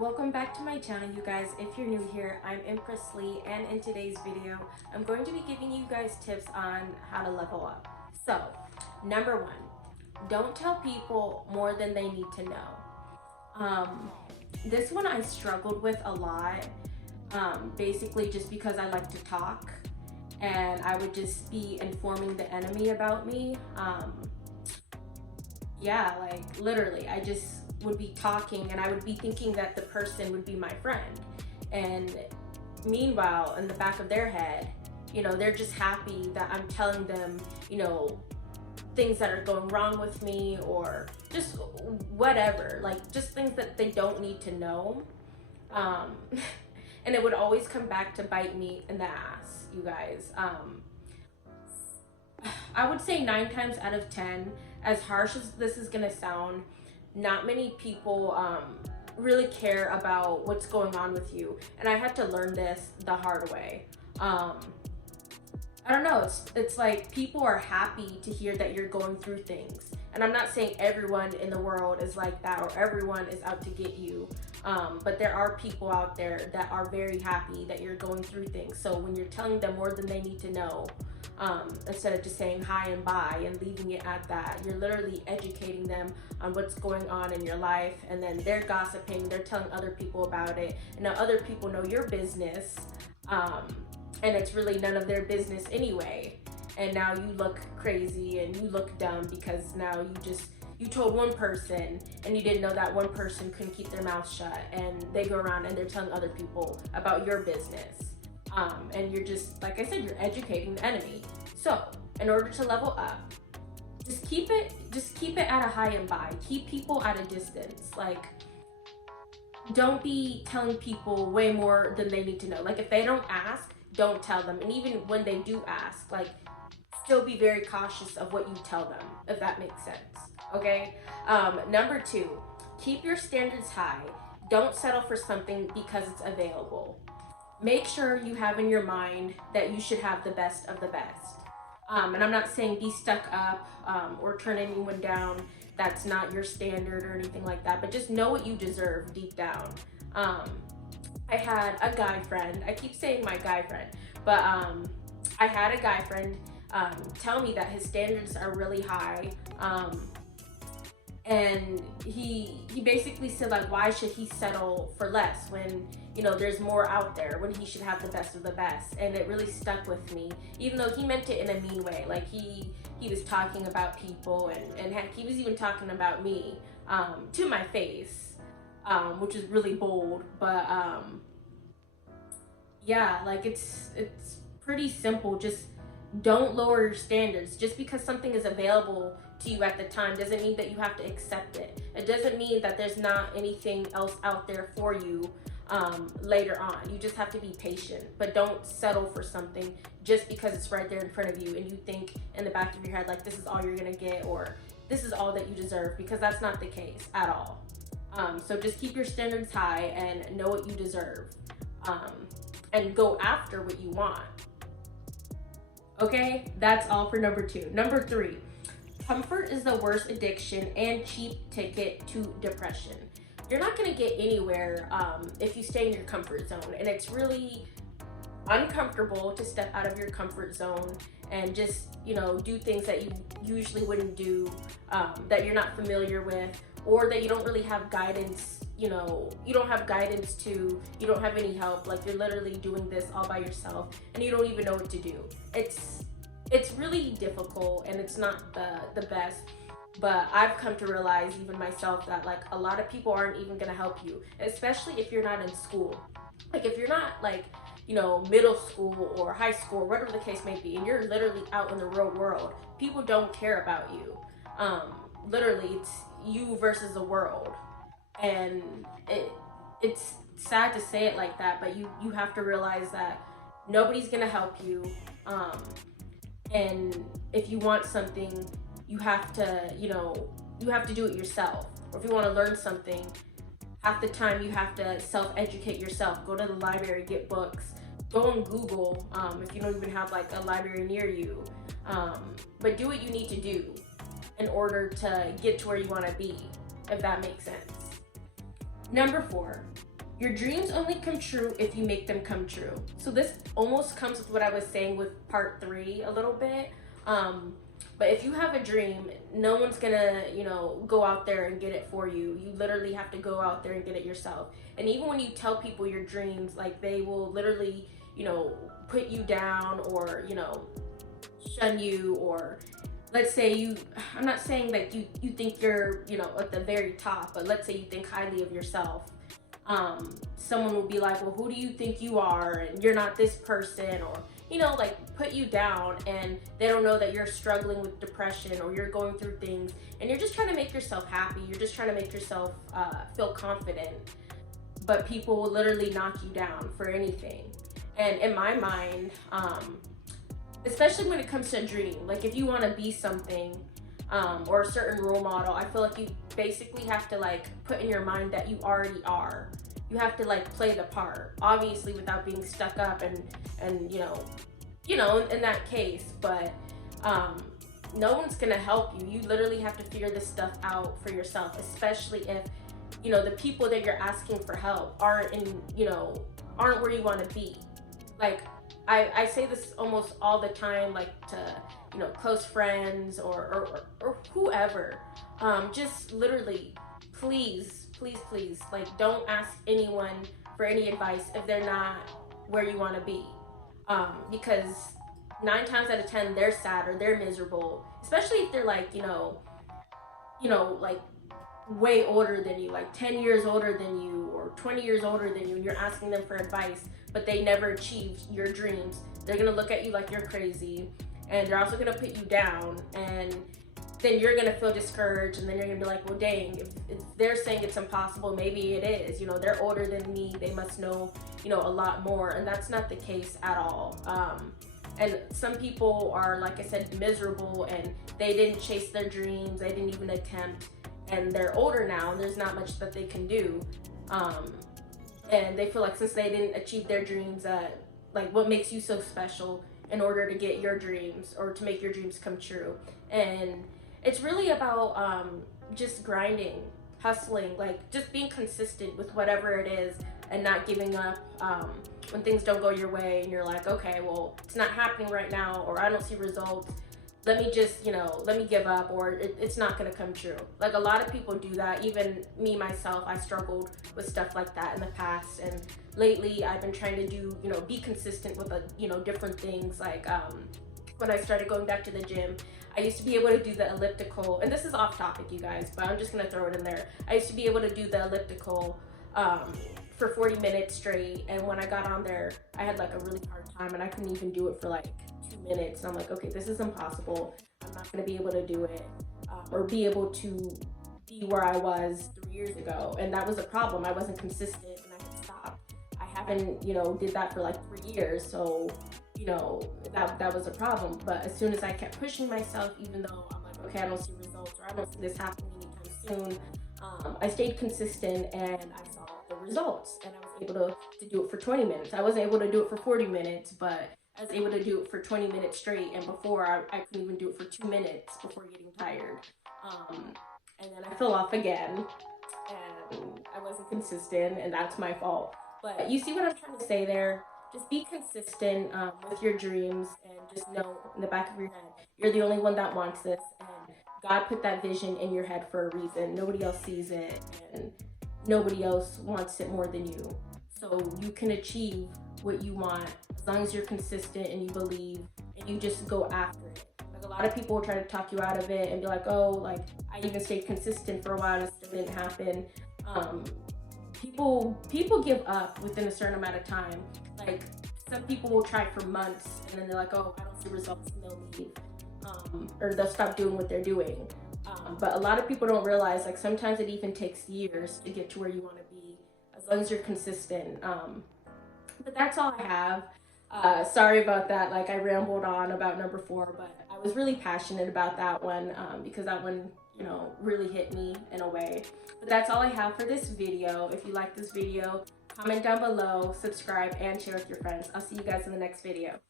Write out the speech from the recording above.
Welcome back to my channel, you guys. If you're new here, I'm Empress Lee, and in today's video I'm going to be giving you guys tips on how to level up. So, number one, don't tell people more than they need to know. This one I struggled with a lot, basically just because I like to talk and I would just be informing the enemy about me. Yeah, like literally, I just would be talking and I would be thinking that the person would be my friend. And meanwhile, in the back of their head, they're just happy that I'm telling them, things that are going wrong with me or just whatever, like just things that they don't need to know. Um, and it would always come back to bite me in the ass, you guys. I would say 9 times out of 10, as harsh as this is gonna sound, not many people really care about what's going on with you. And I had to learn this the hard way. I don't know, it's like people are happy to hear that you're going through things. And I'm not saying everyone in the world is like that or everyone is out to get you. But there are people out there that are very happy that you're going through things. So when you're telling them more than they need to know, instead of just saying hi and bye and leaving it at that, you're literally educating them on what's going on in your life. And then they're gossiping, they're telling other people about it. And now other people know your business. And it's really none of their business anyway. And now you look crazy and you look dumb because now you told one person and you didn't know that one person couldn't keep their mouth shut, and they go around and they're telling other people about your business. And you're just, like I said, you're educating the enemy. So in order to level up, just keep it at a high and by. Keep people at a distance. Like, don't be telling people way more than they need to know. Like, if they don't ask, don't tell them. And even when they do ask, like, still be very cautious of what you tell them, if that makes sense. Okay. Number two, keep your standards high. Don't settle for something because it's available. Make sure you have in your mind that you should have the best of the best. And I'm not saying be stuck up or turn anyone down that's not your standard or anything like that, but just know what you deserve deep down. I had a guy friend, I keep saying my guy friend, but I had a guy friend tell me that his standards are really high. And he basically said, like, why should he settle for less when there's more out there, when he should have the best of the best. And it really stuck with me, even though he meant it in a mean way. Like, he was talking about people, and heck, he was even talking about me to my face, which is really bold. But yeah, like, it's pretty simple. Just don't lower your standards. Just because something is available to you at the time doesn't mean that you have to accept it. It doesn't mean that there's not anything else out there for you later on. You just have to be patient, but don't settle for something just because it's right there in front of you and you think in the back of your head, like, this is all you're gonna get, or this is all that you deserve, because that's not the case at all. So just keep your standards high and know what you deserve, and go after what you want. Okay, that's all for number two. Number three, comfort is the worst addiction and cheap ticket to depression. You're not gonna get anywhere if you stay in your comfort zone, and it's really uncomfortable to step out of your comfort zone and just do things that you usually wouldn't do, that you're not familiar with, or that you don't really have guidance. You don't have guidance to, you don't have any help. Like, you're literally doing this all by yourself and you don't even know what to do. It's really difficult and it's not the best. But I've come to realize, even myself, that like a lot of people aren't even gonna help you, especially if you're not in school. Like, if you're not, like, middle school or high school, whatever the case may be, and you're literally out in the real world, people don't care about you. Literally, it's you versus the world. And it's sad to say it like that, but you have to realize that nobody's gonna help you. And if you want something, you have to do it yourself. Or if you want to learn something, half the time you have to self-educate yourself. Go to the library, get books, go on Google, if you don't even have like a library near you. But do what you need to do in order to get to where you want to be, if that makes sense. Number 4, your dreams only come true if you make them come true. So this almost comes with what I was saying with part 3 a little bit. But if you have a dream, no one's gonna, go out there and get it for you. You literally have to go out there and get it yourself. And even when you tell people your dreams, like, they will literally, put you down, or, shun you, or let's say I'm not saying that you think you're, at the very top, but let's say you think highly of yourself. Someone will be like, well, who do you think you are? And you're not this person, or, like, put you down, and they don't know that you're struggling with depression, or you're going through things, and you're just trying to make yourself happy. You're just trying to make yourself feel confident. But people will literally knock you down for anything. And in my mind, especially when it comes to a dream, like, if you want to be something, or a certain role model, I feel like you basically have to, like, put in your mind that you already are. You have to, like, play the part, obviously, without being stuck up and in that case. But no one's gonna help you. You literally have to figure this stuff out for yourself, especially if the people that you're asking for help aren't where you want to be. Like, I say this almost all the time, like, to close friends or whoever. Just literally, please, like, don't ask anyone for any advice if they're not where you want to be. Because 9 times out of 10, they're sad or they're miserable, especially if they're like, like, way older than you, like 10 years older than you, or 20 years older than you, and you're asking them for advice, but they never achieved your dreams. They're gonna look at you like you're crazy, and they're also gonna put you down, and then you're gonna feel discouraged, and then you're gonna be like, well, dang, if they're saying it's impossible, maybe it is. They're older than me, they must know, a lot more. And that's not the case at all. And some people are, like I said, miserable, and they didn't chase their dreams, they didn't even attempt, and they're older now, and there's not much that they can do. And they feel like, since they didn't achieve their dreams, like, what makes you so special in order to get your dreams, or to make your dreams come true? And it's really about just grinding, hustling, like, just being consistent with whatever it is, and not giving up when things don't go your way, and you're like, okay, well, it's not happening right now, or I don't see results. Let me just, let me give up, or it's not going to come true. Like, a lot of people do that. Even me, myself, I struggled with stuff like that in the past. And lately, I've been trying to do, be consistent with, different things. Like, when I started going back to the gym, I used to be able to do the elliptical. And this is off topic, you guys, but I'm just going to throw it in there. I used to be able to do the elliptical for 40 minutes straight. And when I got on there, I had, like, a really hard time, and I couldn't even do it for, like, 2 minutes. And I'm like, okay, this is impossible. I'm not going to be able to do it, or be able to be where I was 3 years ago. And that was a problem. I wasn't consistent, and I had stopped. I haven't, did that for like 3 years. So, that was a problem. But as soon as I kept pushing myself, even though I'm like, okay, I don't see results, or I don't see this happening anytime soon, I stayed consistent, and I saw the results, and I was able to do it for 20 minutes. I wasn't able to do it for 40 minutes, but I was able to do it for 20 minutes straight. And before, I couldn't even do it for 2 minutes before getting tired. And then I fell off again, and I wasn't consistent, and that's my fault. But you see what I'm trying to say there? Just be consistent with your dreams, and just know in the back of your head, you're the only one that wants this, and God put that vision in your head for a reason. Nobody else sees it, and nobody else wants it more than you. So you can achieve what you want as long as you're consistent, and you believe, and you just go after it. Like, a lot of people will try to talk you out of it and be like, oh, like, I even stayed consistent for a while and it still didn't happen. People give up within a certain amount of time. Like, some people will try for months, and then they're like, oh, I don't see results, and they'll leave, or they'll stop doing what they're doing. But a lot of people don't realize, like, sometimes it even takes years to get to where you want to be, as long as you're consistent. But that's all I have. Sorry about that. Like, I rambled on about number 4, but I was really passionate about that one, because that one, really hit me in a way. But that's all I have for this video. If you like this video, comment down below, subscribe, and share with your friends. I'll see you guys in the next video.